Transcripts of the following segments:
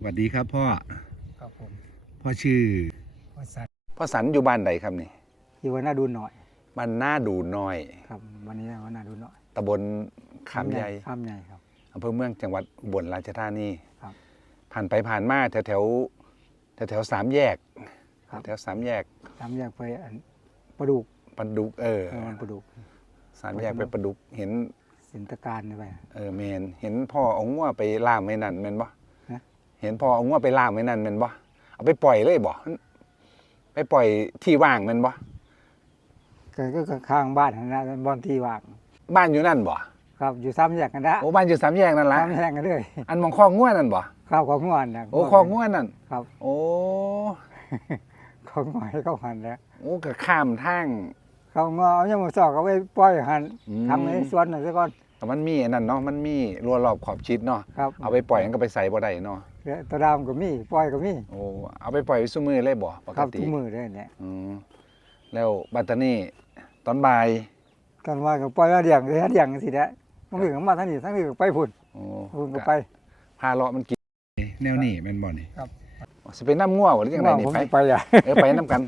สวัสดีครับพ่อครับผมพ่อชื่อวสันต์พ่อสันอยู่บ้านใดครับนี่อยู่วันหน้าดูหน่อยบ้านหน้าดูน้อย ครับ วันนี้วันหน้าดูหน่อยตำบลขามใหญ่ข้ามใหญ่ครับอำเภอเมืองจังหวัดอุบลราชธานีครับ ผ่านไปผ่านมาแถวแถวแถวแถวๆสามแยกครับแถวสามแยกสามแยกไปอันประดุกปลาดุกเออเออมันประดุกสามแยกไปปลาดุกเห็นสินตการนี่ไปเออเมนเห็นพ่อเอางัวไปล่ามไว้นั่นแม่นบ่ฮะ เห็นพ่อเอางัวไปล่ามไว้นั่นแม่นบ่เอาไปปล่อยเลยบ่ไปปล่อยที่ว่างแม่นบ่ก็ก็ข้างบ้านนะบอนที่ว่างบ้านอยู่นั่นบ่ครับอยู่สามแยกกันนะโอ้บ้านอยู่สามแยกนั่นละสามแยกกันเลยอันมองคลองงัวนั่นบ่ข้าวของงวนนะโอ้คลองงัวนั่นครับ โอ้ของงอยเขาหันแล้วโอ้ก็ข้ามทางเขางอเอายังมาสอกเอาไว้ปล่อยหันอืมทำในสวนหน่อยซะก่อนแต่มันมีอันนั้นเนาะมันมีรัวรอบขอบชิดเนาะครับเอาไปปล่อยมันก็ไปใส่บ่ได้เนาะแล้ว ตัวดามก็มีปล่อยก็มีโอ้เอาไปปล่อยไว้ซุมือเลยบ่ปคกรับติทุกมือเลยเนี่ยอืมแล้วบัดตานี่ตอนบ่ายกันว่าก็ปล่อยมาเดี่ยงเลยเดี่ยงสิแหละมันถึงมาทั้งนี้ทั้งนี้ก็ไปพุ่นโอ้พุ่นก็ไป พาเลาะมันกินแนวนี้แม่นบ่นี่ครับสิไปน้ำง่วบ่หรือจังไดว่านี่ผมไป สิไปอะเออไปน้ำกัน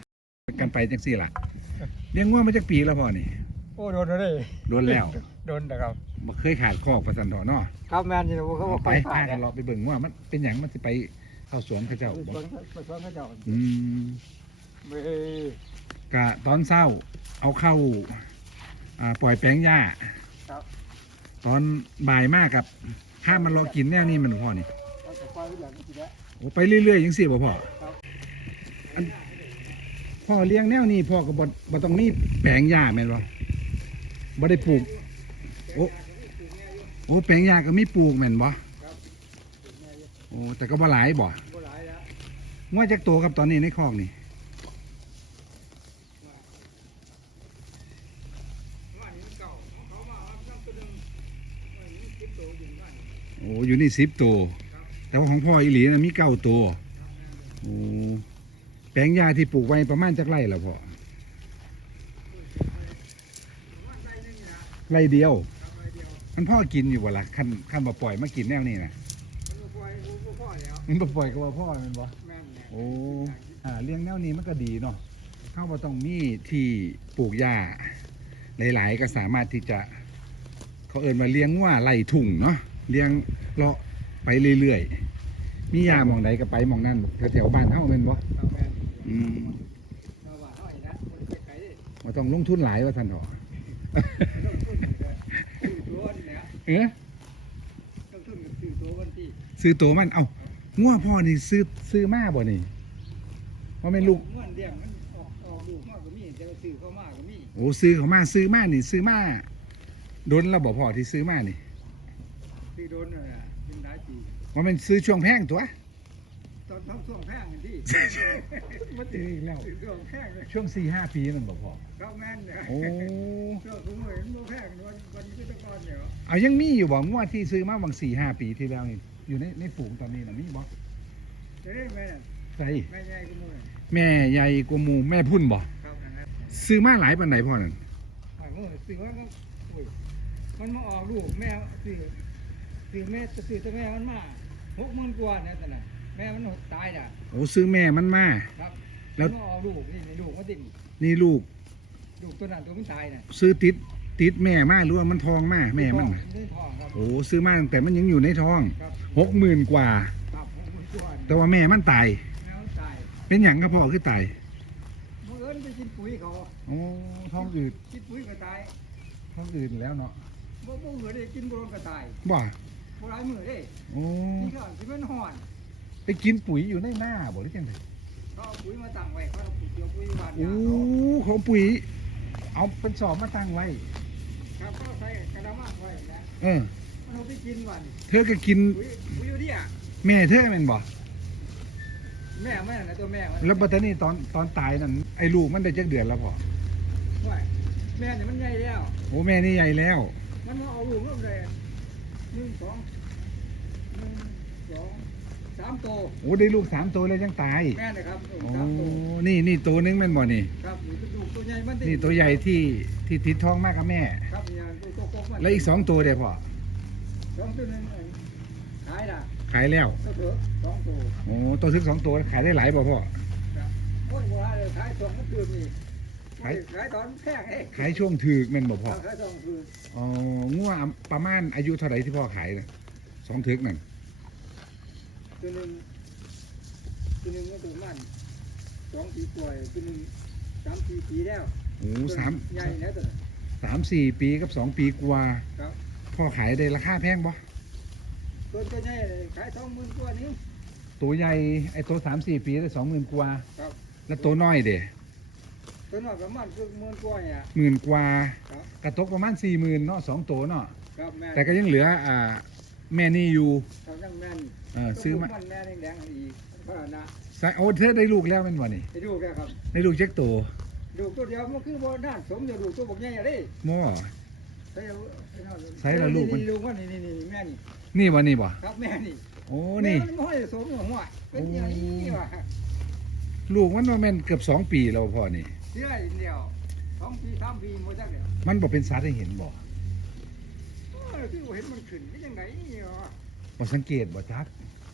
กันไปจังซี่ล่ะเลี้ยงง่วมาจักปีแล้วพ่อนี่ โอ้โดนเลย โดนแล้วโดนนะครับบ่เคยขาดคอกประสันเถาะเนาะครับแมนอยู่เขาบอกไปไปพากันเลาะไปเบิ่งว่ามันเป็นหยังมันสิไปเข้าสวนเขาเจ้าไปบ่สวนไปสวนเขาเจ้าอืมเบ้กะตอนเศร้า เอาเข้าอ่าปล่อยแปลงหญ้าครับตอนบ่ายมากกับห้ามมันรอกินแน่นี่มันพ่อนี่เอาแต่ปล่อยไว้อย่างนี้สิแหละ โอ้ไปเรื่อยๆยังสิบ่พ่อครับ อันพ่อเลี้ยงแนวนี้พ่อก็บ่บ่ต้องมีแปลงหญ้าแม่นบ่บ่ได้ปลูก โอ้โอ้แปลงหญ้าก็มีปลูกแม่นบ่โอ้แต่ก็บ่หลายบ่บ่หลายแล้วง่วจักตัวครับตอนนี้ในคอกนี่โอ้อยู่นี่สิบตัวแต่ว่าของพ่ออีหลีนะมีเก้าตัวโอ้แปลงยาที่ปลูกไว้ประมาณจักไร่ล้วพ่อไร่เดียว มันพ่อกินอยู่บ่ล่ะขั้นขั้นบ่ปล่อยมากินแนวนี้นะมันบ่ปล่อยบ่ปล่อยแล้วมันบ่ปล่อยก็ว่าพ่อแมันบ่แม่นเนี่ยโอ้อ่าเลี้ยงแนวนี้มันก็ดีเนาะเข้ามาต้องมีที่ปลูกหญ้าหลาย ๆ ก็สามารถที่จะ เขาเอินมาเลี้ยงว่าไล่ทุ่งเนาะเลี้ยงเลาะไปเรื่อยๆ มีหญ้าหมองใดก็ไปหมองนั่นแถวๆบ้านเฮาแม่นบ่ครับแม่นอืมเราว่าเฮาอีกนะมันไปไกลดิบ่ต้องลงทุนหลายว่าท่านเถาะต้องทุน เอ๊ะต้องทุนกับซื้อตัววันที่ซื้อตัวมัน เอ้าง้วพ่อนี่ซื้อซื้อมาบ่นี่ว่าไม่นลูกม้วนเดี่ยงมันออกออกลูกมากก็มีแต่ว่าซื้อเข้ามาก็มีโอ้ซื้อเขามาซื้อมานี่ซื้อมาโดนเราบอกพ่อที่ซื้อมานี่ซื้อโดนน่ะเป็นหลายปีว่ามันซื้อช่วงแพงตัว ตอนท้องช่วงแพงกันที่มันซื้ออีกแล้วซื้อช่วงแพงเลยช่วงสี่ห้าปีนั่นบ่พอครับแม่นเนี่ยโอ้ช่วงถุงเหมือนโมแพงวันวันนี้ตะกอนเนี่ยเอายังมีอยู่บ่งวดที่ซื้อมาบางสี่ห้าปีที่แล้วนี่อยู่ในในฝูงตอนนี้นะมีบ่จะได้แม่น่ะใส่แม่ใหญ่ก็มือแม่ใหญ่กว่าหมูแม่พุ่นบ่ครับนะฮะซื้อมาหลายปานไหนพ่อนั่นไอ้มือซื้อว่าก็อุ้ยมันมาออกลูกแม่ซื้อซื้อแม่ซื้อแต่แม่มันมาหกหมื่นกว่าเนี่ยแต่น่ะแม่มันตายน่ะโอ้ซื้อแม่มันมา ครับแล้ว มันมาออกลูกนี่นี่ลูกมันติดนี่ลูกลูกตัวนั้นตัวมันตายน่ะซื้อติดติดแม่มาหรือว่ามันทองมาแม่มันน่ะได้ทองครับโอ้ซื้อมาตั้งแต่มันยังอยู่ในท้องครับหกหมื่นกว่า ครับหกหมื่นกว่าแต่ว่าแม่มันตาย แม่มันตายเป็นหยังก็พ่อคือตายเมื่อเอิญไปกินปุ๋ยเขาโอ้ท้องอืดกินปุ๋ยก็ตายท้องอืดแล้วเนาะบ่บ่เหลือได้กินบ่ลงก็ตายบ่บ่หลายมื้อเด้โอ้นี่ก็สิมันฮ้อน ไปกินปุ๋ยอยู่ในหน้าบ่หรือจังไดเขาเอาปุ๋ยมาตั้งไว้เขาเอาปุ๋ยเกี่ยวปุ๋ยหวานโอ้ยาเขาเขาปุ๋ย เอาเป็นสอบมาตั้งไว้ ครับเขาใส่กระมังไว้นะเออ มันเอาไปกินวันเธอก็กินปุ๋ยปุ๋ยอยู่เนี่ยแม่เธอแม่นบ่แม่แม่น่ะตัวแม่มันแล้วบัดตานี้ตอนตอนตายนั่นไอ้ลูกมันได้จักเดือนแล้วพอว่าแม่เนี่ยมันใหญ่แล้ว โอ้แม่นี่ใหญ่แล้ว มันมาเอาลูกลงเลยหนึ่งสองหนึ่งสอง สามโตวโอ้ได้ลูกสามตัวแล้วยังตายแม่นะครับลูกโอ้สามโตวนี่นี่ตัวนึงแม่นบ่นี่ ครับลูกตัวใหญ่มันตินี่ตัวใหญ่ที่ที่ติดท้องมากกับแม่ ครับเนี่ยลูกตัวกบมันแล้วอีกสองตัวเดี๋ยวพอสองตัวหนึงขายละขายแล้วก็เถอะสองตัวโอ้ตัวทึกสองตัวขายได้หลายบ่พ่อโอ้ยว่าเลยขายสองก็คือนี่ขายขายตอนแพงเองขายช่วงถือแม่นบ่พ่อขายสองคืออ๋องัวประมาณอายุเท่าไหร่ที่พ่อขายน่ะสองถึกนั่น ตัวหนึ่งตัวหนึ่งก็ตัวมันสองปีกว่าตัวหนึ่งสามสี่ปีแล้วโอ้สามใหญ่แล้วตัวนั้นสามสี่ปีกับสองปีกว่าครับพ่อขายได้ราคาแพงบ่ตัวตัวใหญ่ขายสองหมื่นกว่านี้ตัวใหญ่ไอ้ตัวสามสี่ปีได้สองหมื่นกว่า ครับแล้วตัวน้อยเด้ตัวน้อยประมาณคือหมื่นกว่าเนี่ย หมื่นกว่าครับ กระตกประมาณสี่หมื่นเนาะสองตัวเนาะครับแม่แต่ก็ยังเหลืออ่า แม่นี่อยู่ทำยังแม่นเออซื้อมามันแม่แดงๆอีกเพราะนะใส่โอ้เธอได้ลูกแล้วแมันวะนี่ไปดูแกครับ ได้ลูกเช็คตัวดูตัวเดียวมันคือบ่ด้านสมจะดูตัวบอกใหญ่อะดิหม้อ ใช่เอาไอ้นั่นใช่แล้วลูกมัน ลูกมันนี่นี่นี่แม่นี่นี่วะนี่บ่ครับแม่นี่โอ้นี่ แม่มันบ่ให้สมหัวเป็นอย่างนี้ว่ะลูกมันว่าแม่นเกือบสองปีแล้วพ่อนี่เชื่ออีกเดียวสองปีสามปีหมดจักเดียวมันบ่เป็นสัตว์ให้เห็นบ่ โอ้ยคือบ่เห็นมันขึ้นได้ยังไงวะบ่สังเกตบ่จัก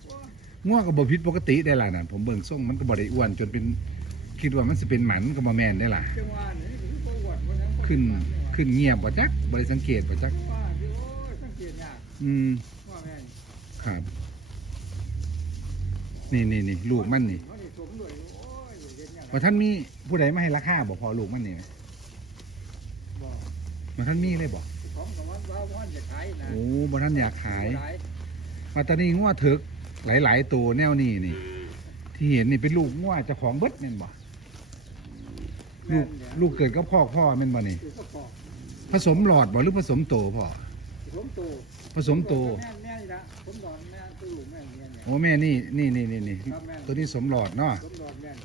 โอ้ยง่วงก็บ่ผิดปกติได้ล่ะน่ะผมเบิ่งทรงมันก็บ่ได้อ้วนจนเป็นคิดว่ามันสิเป็นหมันก็บ่แม่นได้ล่ะจังหวะนี้คือบ่อ้วนบ่หยังบ่ขึ้นขึ้นขึ้นเงียบบ่จักบ่ได้สังเกตบ่จักว่าคือโอ้ยสังเกตยากอืมว่าแม่นครับนี่นี่นี่ลูกมันนี่มันนี่สมด้วยโอ้ยเห็นยังไงว่าท่านมีผู้ใดมาให้ราคาบ่พอลูกมันนี่บ่ว่าท่านมีเลยบ่ของ ของมันว่ามันจะขายนะโอ้บ่ท่านอยากขายขายว่าตอนนี้งัวถึกหลาย ๆ ตัวแนวนี้นี่ ที่เห็นนี่เป็นลูกงัวเจ้าของเบิดแม่นบ่ลูกลูกเกิดกับพ่อพ่อแม่นบ่นี่คือก็ปอกผสมหลอดบ่หรือผสมโตพ่อสมโตผสมโตแม่แม่นี่ละผมดอนแม่ตู้แม่เนี่ยเนี่ยโอ้แม่นี่นี่นี่นี่นี่ครับแม่ตัวนี้สมหลอดเนาะผมดอนแม่น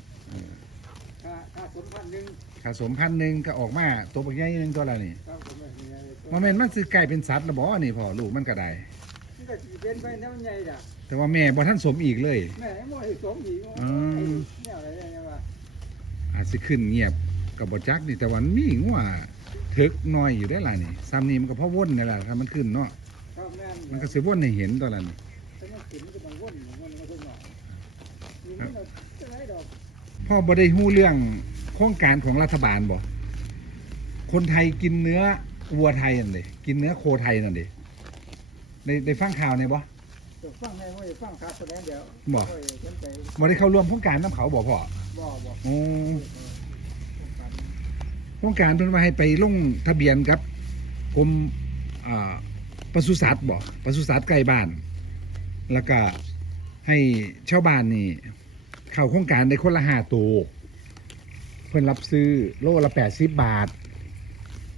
เออถ้าถ้าสมพันธุ์หนึ่งผสมพันธุ์หนึงก็ออกมาตัวบักใหญ่หนึงตัวละนี่ครับผมแม่นเนี่ยว่าแม่นมันสิกลายเป็นสัตว์แล้วบ่นี่พ่อลูกมันก็ได้มันก็สิเป็นไปแนวใหญ่ด่ะแต่ว่าแม่บ่ทันสมอีกเลย แม่ให้บ่ให้สมอีกโอ้อืยมแนวอะไรเนี่ยว่าอาจสิขึ้นเงียบกับบ่จักนี่แต่ว่ามันมีงัวถึกน้อยอยู่ได้ล่ะนี่ซ้ำนี่มันก็พอวนนี่ล่ะถ้ามันขึ้นเนาะครับแม่นมันก็สิวนให้เห็นตัวละนี่ถ้ามันขึ้นมันก็ต้องวนวนมาคนหน่อยนี่มันก็จะไรดอกพ่อบ่ได้ฮู้เรื่องโครงการของรัฐบาลบ่คนไทยกินเนื้อวัวไทยนั่นเด้กินเนื้อโคไทยนั่นเด้ได้ได้ฟังข่าวเนี่ยบ่เดี๋ยวฟังแม่ว่าฟังครับแสดงเดี๋ยวบ่โอ้ยสนใจบ่ได้เข้าร่วมโครงการน้ำเขาบ่พ่อบ่บ่โอ้โครงการเพิ่นว่าให้ไปลงทะเบียนกับกรมอ่าปศุสัตว์บ่ปศุสัตว์ใกล้บ้าน แล้วก็ให้ชาวบ้านนี่เข้าโครงการได้คนละห้าตัว เพิ่นรับซื้อโลละแปดสิบบาท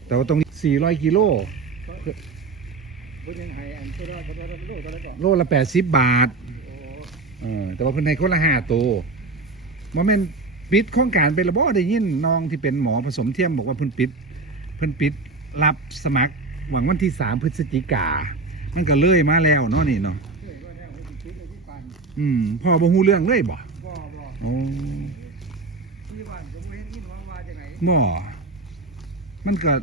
แต่ว่าตรงนี้สี่ร้อยกิโลเพิ่นยังให้อันตัวละตัวละตัวละตัวละก่อนโลละแปดสิบบาทโอ้เออแต่ว่าเพิ่นให้คนละห้าตัวบ่แม่นปิดโครงการไประบ่ได้ยินน้องที่เป็นหมอผสมเทียมบอกว่าเพิ่นปิด เพิ่นปิดรับสมัครหวังวันที่สามพฤศจิกา มันก็เลยมาแล้วเนาะนี่เนาะเฮ้ยว่าแนวให้สิคิดให้ที่ปันอืมพ่อบ่ฮู้เรื่องเลยบ่บ่บ่ บ่มันก็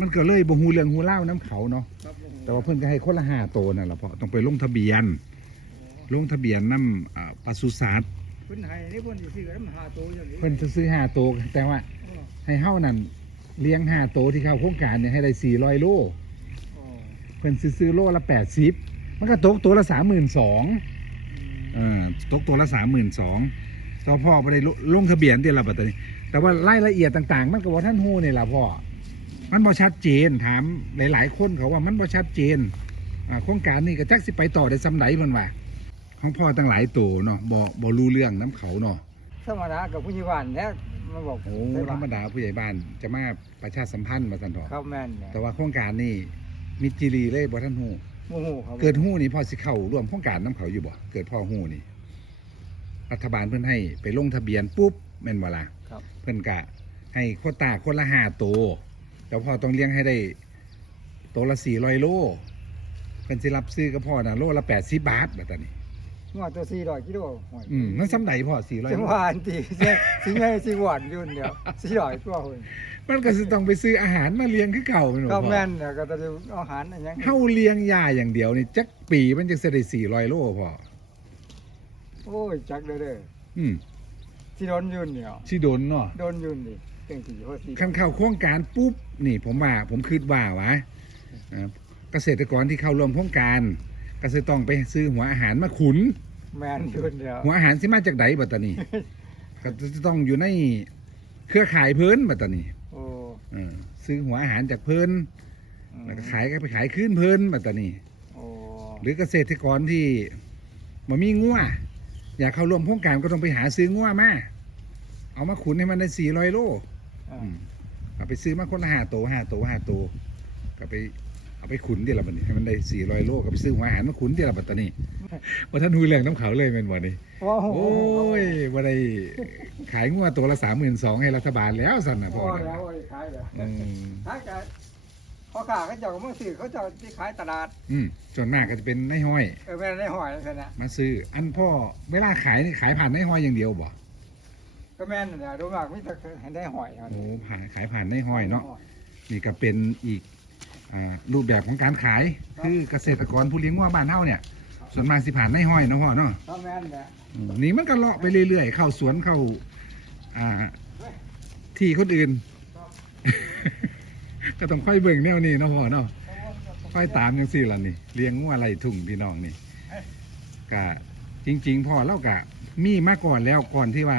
มันก็เลยบ่ฮู้เรื่องฮู้เล่าวน้ำเขาเนาะ ครับผมแต่ว่าเพิ่นก็ให้คนละห้าตัวนั่นล่ะพ่อต้องไปลงทะเบียน ลงทะเบียนนำอ่าปศุสัตว์เพิ่นให้นี่เพิ่นสิซื้อน้ำหาโตอย่างนี้เพิ่นจะซื้อห้าตัวแต่ว่าอ๋อให้เฮานั่นเลี้ยงห้าตัวที่เข้าโครงการเนี่ยให้ได้400โลอ๋อเพิ่นซื้อซื้อโลละแปดสิบมันก็ตกตัวละสามหมื่นสองอืมเออตกตัวละสามหมื่นสองต่อพ่อไปได้ลลงทะเบียนเดียวละบัดนี้ แต่ว่ารายละเอียดต่าง ๆ มันก็บ่ท่านฮู้นี่ล่ะพ่อมันบ่ชัดเจนถามหลาย ๆ คนเขาว่ามันบ่ชัดเจนอ่าโครงการนี้ก็จักสิไปต่อได้ซำใดเพิ่นว่าของพ่อตั้งหลายตัวเนาะบ่บ่รู้เรื่องน้ำเขาเนาะธรรมดากับผู้ใหญ่บ้านแล้วมาบอกโอ้ได้ธรว่าร Vâng. มดาผู้ใหญ่บ้านจะมาประชาสัมพันธ์มาซั่นเถาะครับแม่นเนี่ยแต่ว่าโครงการนี้มิดจิรีเลยบ่ท่านฮู้ โมโหครับเกิดหู้นี่พ่อสิเข้าร่วมโครงการน้ำเขาอยู่บ่เกิดพ่อหู้นี่ รัฐบาลเพิ่นให้ไปลงทะเบียนปุ๊บแม่นบ่ล่ะ ครับ เพิ่นกะ ให้โควตาคนละห้าตัวแต่พ่อต้องเลี้ยงให้ได้ตัวละสี่ร้อยโลเพิ่นสิรับซื้อกับพ่อน่ะโลละแปดสิบบาทแบบนี้งวดตัวสี่ร้อยกิโลหอยอืมมันซ้ำใดพ่อ400จังหวะอันตีสิสิไงสิหวานอยู่เดียวสี่ร้อยตัวคนมันก็สิต้องไปซื้ออาหารมาเลี้ยงคือเก่าแม่นบ่ก็พ่อแม่นเนี่ยก็จะเอาอาหารอันยังเฮาเลี้ยงยาอย่างเดียวนี่จักปีมันจะสิได้400โลพ่อโอ้ยจักเด้อเด้ออืม สิโดนยืนเดียวสิโดนเนาะโดนยืนดิเต็งสี่โคตรสี่คันเข้าโครงการปุ๊บนี่ ผมว่าผมคิดว่าวะอ่าเกษตรกรที่เข้าร่วมโครงการก็จะต้องไปซื้อหัวอาหารมาขุน แม่นยืนเดียวหัวอาหารสิมาจากไดบัดตานี้ ก็จะต้องอยู่ในเครือข่ายเพิ่นบัดตานี้โอ้เออซื้อหัวอาหารจากเพิ่นอืมแล้วก็ขายก็ไปขายคืนเพิ่นบัดตานี้ โอ้หรือเกษตรกรที่บ่มีงัว อยากเข้าร่วมโครงการก็ต้องไปหาซื้องัวมาเอามาขุนให้มันได้400โลอ่า อืมเอาไปซื้อมาคนละห้าตัวห้าตัวห้าตัวก็ไปเอาไปขุนเดียวละบัดนี้ให้มันได้สี่ร้อยโลก็ไปซื้อหัวอาหารมาขุนเดียวละบัดตอนนี้ว่าท่านหูเรื่องน้ำเขาเลยแมันบ่นี่โอ้โหโอ้ยว่าได้ขายงัวตัวละสามหมื่นสองให้รัฐบาลแล้วสั่นนะพ่พ่ออนะแล้วโอ้ยขายแล้วอืมขายกัน พ่อค้าเขาเจ้าก็มาซื้อเขาเจ้าที่ขายตลาดอืมส่วนมากก็จะเป็นนายห้อย เออแม่นได้หอยแล้วนะมาซื้อ อันพ่อเวลาขายนี่ขายผ่านนายห้อยอย่างเดียวบ่ก็แม่นน่ะโดยมากมีแต่ให้ได้หอยครับโอ้ผ่านขายผ่านนายห้อยเนาะนี่ก็เป็นอีกอ่ารูปแบบของการขายคือเกษตรกรผู้เลี้ยงงัวบ้านเฮาเนี่ย ส่วนมากสิผ่านนายห้อยเนาะพ่อเนาะก็แม่นแหละอืมนี่มันก็เลาะไปเรื่อยๆเข้าสวนเข้าอ่า ที่คนอื่น ก็ต้องค่อยเบิ่งแนวนี้เนาะพ่อเนาะค่อยตามจังซี่ล่ะนี่เลี้ยงงัวไรทุ่งพี่น้องนี่ก็จริง ๆพ่อเราก็มีมาก่อนแล้วก่อนที่ว่า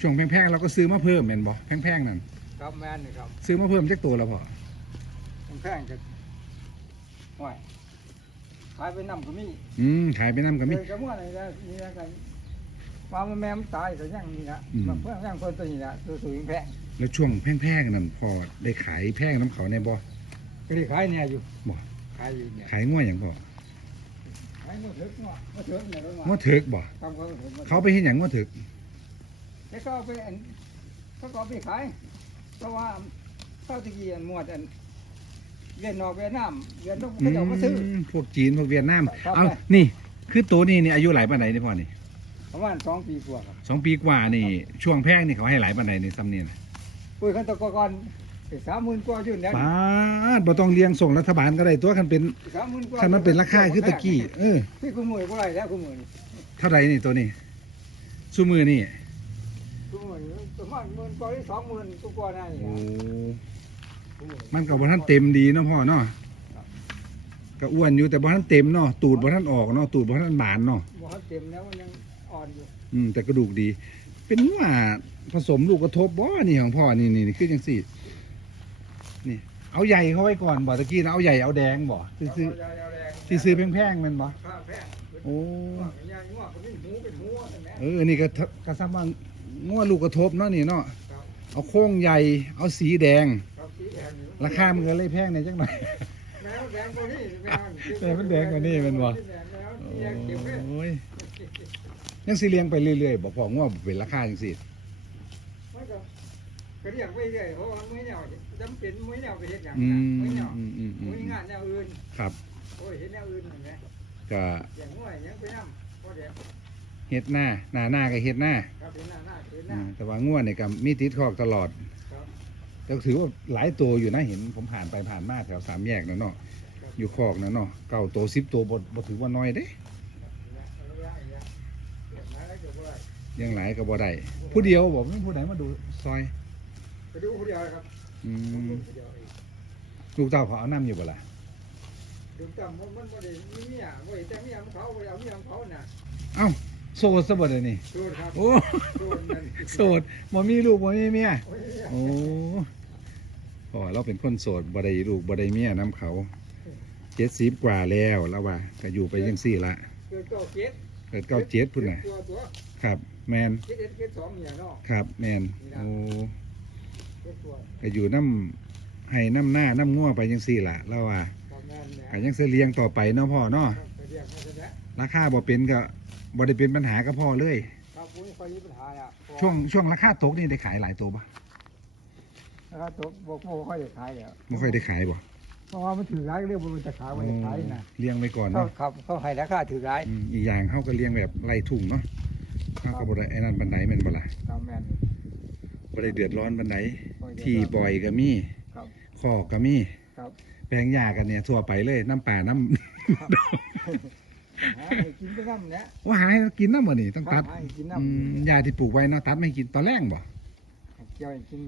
ช่วงแพงๆเราก็ซื้อมาเพิ่มแม่นบ่แพงๆนั่นครับแม่นนี่ครับซื้อมาเพิ่มจักตัวแล้วพ่อมันแพงกันหอยขายไปนำก็มีอืมขายไปนํก็มีเออก็มั่วอะไรนะนี่นะกันว่ามันแม่มันตายก็ยังนี่นะอืมมันเพื่อนยังคนตัวนี้นะตัวสูงแพง แล้วช่วงแพงๆนั่นพ่อได้ขายแพงน้ำเขาในบ่ก็ได้ขายเนี่ยอยู่บ่ขายอยู่เนี่ยขายงัวหยังพ่อขายหมดเถอะเนาะหมดเถอะเนี่ยงัวเถิกบ่ทำก็หมดเถอะเขาไปเฮ็ดหยังงัวเถิกแล้วก็เอาไปอันเขาก็เอาไปขายเพราะว่าเข้าตะกี้อันหมวดอันเวียนนอกเวียนน้ำเวียนต้องเขาจะเอามาซื้อมพวกจีนพวกเวียดนามครับเอาแม่นี่ คือตัวนี้นี่อายุหลายปานใดนี่พ่อนี่ประมาณสองปีกว่าครับสองปีกว่านี่ ช่วงแพงนี่เขาให้หลายปานใดนี่ซ้ำนี่นะ ปุ้ยขันตะกก่อนสามหมื่นกว่าอยู่เนี่ยป้าดบ่ต้องเลี้ยงส่งรัฐบาลก็ได้ตัวคันเป็นสามหมื่นกว่าคันมันเป็นราคาคือตะกี้เออพี่คุณหมื่นก็ไรแล้วคุณหมื่นเท่าใดนี่ตัวนี้ซุมือนี่คุณหมื่นประมาณหมื่นกว่าหรือสองหมื่นกว่าๆนั่นโอ้นี่มันก็บ่ทันเต็มดีเนาะพ่อเนาะก็อ้วนอยู่แต่บ่ทันเต็มเนาะตูดบ่ทันออกเนาะตูดบ่ทันบานเนาะบ่ทันเต็มแล้วมันยังอ่อนอยู่อืมแต่กระดูกดี เป็นว่า ผสมลูกกระทบบ่นี่ของพ่อนี่นี่นี่คือจังซี่นี่เอาใหญ่เข้าไว้ก่อนบ่ตะกี้นะเอาใหญ่เอาแดงบ่ที่ซื้อเาแรงที่ซื้อแพงๆแมันบ่ข้าวแพงโอ้ว่ามันยังว่าคนนี้หมูเป็นหมูนั่นแหละเออนี่ก็ทะก็ซ้ำว่างัวลูกกระทบเนาะนี่เนาะครับเอาโค้งใหญ่เอาสีแดงครับสีแดงอยู่ราคามันก็เลยแพงหน่อยจังหน่อยแมวแดงกว่านี้แมวมันแดงกว่านี้แม่นบ่แมวแดงเก็บไว้โอ้ยยังสิเลี้ยงไปเรื่อยๆบ่พองัวเป็นราคาจังซี่มันก็ ก็เรียกไว้เรื่อยเพราะว่ามื้อแนวจำเป็นมื้อแนวไปเฮ็ดหยังอืนะมมื้อแนวอืมอืมอืมมื้องานแนวอื่นครับโอ้ยเฮ็ดแนวอื่นนั่นแหละก็อย่างง่วยหยังไปนำบ่ได้เฮ็ดหน้าหน้าหน้าก็เฮ็ดหน้าครับเห็นหน้าหน้าเห็นหอืน้ามแต่ว่างัวเนี่ยก็มีติดคอกตลอดครับแต่ถือว่าหลายตัวอยู่นะเห็นผมผ่านไปผ่านมาแถวสามแยกนั่นเนาะอยู่คอกนั่นเนาะเก้าตัวสิบตัวบ่บ่ถือว่าน้อยเด้ยังหลายก็บ่ได้ผู้เดียวบอกไม่ผู้ใดมาดูซอย ไปดูผู้เดียวครับอืผมมดูผู้เดียวเองลูกเต้าเขาเอาน้ำอยู่บ่ล่ะดูจำมันมันบ่ได้มีเมียบ่ได้แต่เมียของเขาบ่ได้เอาเมียของเขาน่ะเอ้าโสดซะบ่เดี๋ยวนี้โดนครับโอ้โดนนั่นโสดบ่มีลูกบ่มีเมียโอ้ยโอ้พ่อเราเป็นคนโสดบ่ได้ลูกบ่ได้เมียน้ำเขาเจ็ดสิบกว่าแล้วแล้วว่าก็อยู่ไปจังซี่ละเกิดเก้าเจ็ดเกิดเก้าเจ็ดพุ่นน่ะตัวตัวครับ แมนเจ็ดเอ็ดเจ็ดสองเมียเนาะครับ แมนโอ้เจ็ดตัว ก็อยู่น้ำให้น้ำหน้าน้ำง่วไปจังซี่ละแล้วว่าประมาณเนี้ยก็ยังสิเลี้ยงต่อไปเนาะพ่อเนาะครับไปเรียกมาซะแล้วราคาบ่เป็นก็บ่ได้เป็นปัญหากับพ่อเลยครับผมคอยมีปัญหาอะช่วงช่วงราคาตกนี่ได้ขายหลายตัวปะนะครับตัวบอกบ่ค่อยได้ขายแล้วไม่ค่อยได้ขายบ่เพราะว่ามันถือร้ายเรื่องมันจะขายไว้ขายนะเลี้ยงไว้ก่อนเขาเนาะครับเขาให้ราคาถือร้ายอืมอีกอย่างเขาก็เลี้ยงแบบไล่ทุ่งเนาะเขาก็บ่ได้ไอ้นั่นบันไดแม่นบ่ล่ะครับแม่น บ่ได้เดือดร้อนบันไดบ่ได้เดือดร้อนที่ปล่อยก็มีครับ คอกก็มีครับแปลงหญ้ากันเนี่ยทั่วไปเลยน้ำป่าน้ำหาให้กินไปน้ำเนี่ยว่าหาให้กินน้ำบ่นี่ต้องตัดหาให้กินน้อืมหญ้าที่ปลูกไว้เนาะตัดไม่กินตอนแรกบ่ำเกี่ยวให้กิน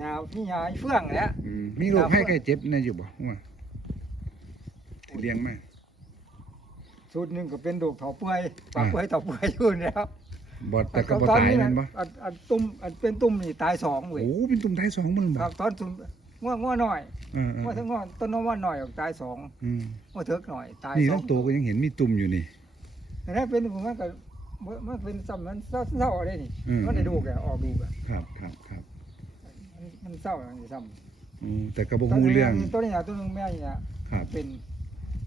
ยาพี่ยาเฟื่องแหล้วอืมมีโรคให้ใกล้เจ็บในอยู่บ่ว่าที่เลี้ยงมา สูตรหนึ่งก็เป็นโรคเถาเปื่อยปากเปื่อยเถาเปื่อยอยู่แล้ว บ่แต่ก็บ่ตายแม่นบ่อันอันตุ้มอันเป็นตุ้มนี่ตายสองเว้ยโอ้เป็นตุ่มไทยสองหมื่นคบ่รับตอนตุ้มง้อง้อหน่อยเออเออง้อทั้งง้อต้นน้อว่าหน่อยออกตายสองอืมง้อเถิกหน่อยตายนี่สอทั้งงตัวก็ยังเห็นมีตุ่มอยู่นี่ แต่ถ้าเป็นผมมันก็มันเป็นซ้ำมันเศร้าเศร้าได้นี่อืม มันได้ดูกอะออกดูกอะครับครับครับมันมันเศร้าอย่างนี้ซ้อืมแต่ก็บ่ำฮู้เรื่องตัวนี้ตัวนึงแม่เนี่ยครับเป็น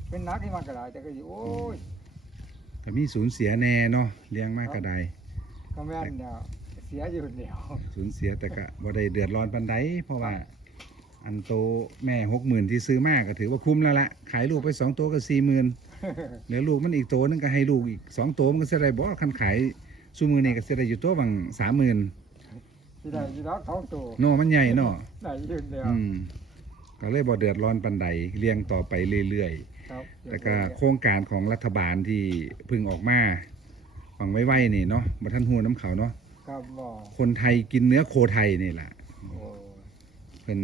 เป็นนักที่มันกระไรแต่ก็อยู่โอ้ย ก็มีสูญเสียแน่เนาะเลี้ยงมากก็ได้ ก็แม่นเนี่ยเสียอยู่เดียวสูญเสียแต่ก็บ่ได้เดือดร้อนปานใดเพราะว่า อันโตแม่60,000ที่ซื้อมาก็ถือว่าคุ้มแล้วละขายลูกไปสองตัวก็40,000เหลือลูกมันอีกตัวนึงก็ให้ลูกอีกสองตัวมันก็สิได้บ่คันขายซุมื้อนี้ก็สิได้อยู่ตัวบัง30,000ที่ได้ที่รักท้องโตเนาะมันใหญ่เนาะได้ยืนเดียวอืมก็เลยบ่เดือดร้อนปานใดเลี้ยงต่อไปเรื่อยๆครับแต่ก็โครงการของรัฐบาลที่เพึ่งออกมา ฟังไว้ไว้นี่เนาะบัท่านหัวน้ำเขาเนาะครับบ่คนไทยกินเนื้อโคไทยนี่แหละโอ้เพิ่น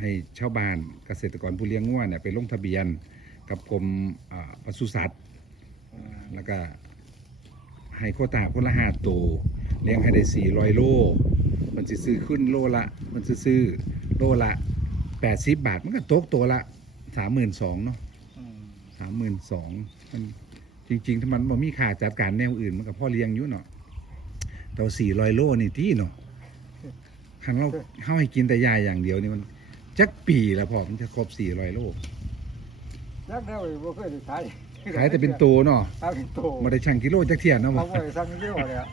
ให้ชาวบ้านเกษตรกรผู้เลี้ยงงัวเนี่ยไปลงทะเบียนกับกรมอ่าปศุสัตว์ อืมแล้วก็ให้โควตาคนละห้าตัวเลี้ยงให้ได้สี่ร้อยโล มันจะซื้อขึ้นโลละ มันจะซื้อโลละแปดสิบบาท มันก็ตกตัวละสามหมื่นสองเนาะอืมสามหมื่นสองมัน จริง ๆ ถ้ามันบ่มีค่าจัดการแนวอื่นมันก็พ่อเลี้ยงอยู่เนาะแต่สี่ร้อยโลนี่ที่เนาะคันเราเข้าให้กินแต่ยาอย่างเดียวนี่มันจักปีแล้วพอมันจะครบสี่ร้อยโลยักษ์ได้เลยบ่เคยได้ขายขายแต่เป็นตัวเนาะขายเป็นโตมาได้ชั่งกิโลจักเทียนเนาะเขาบ่บ่ได้สั่งเดียวเลยอะ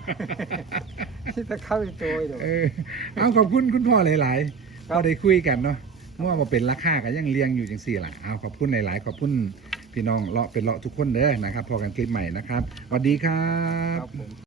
ที่จะเข้าเป็นโตเดียวเออเอาขอบคุณคุณพ่อหลายๆครัพบอได้คุยกันเนาะเมื่อมาเป็นราคาก็ยังเลี้ยงอยู่จังสี่ล่ะเอาขอบคุณหลายๆขอบคุณ พี่น้องเลาะเป็นเลาะทุกคนเด้อนะครับพอกันคลิปใหม่นะครับสวัสดีครับ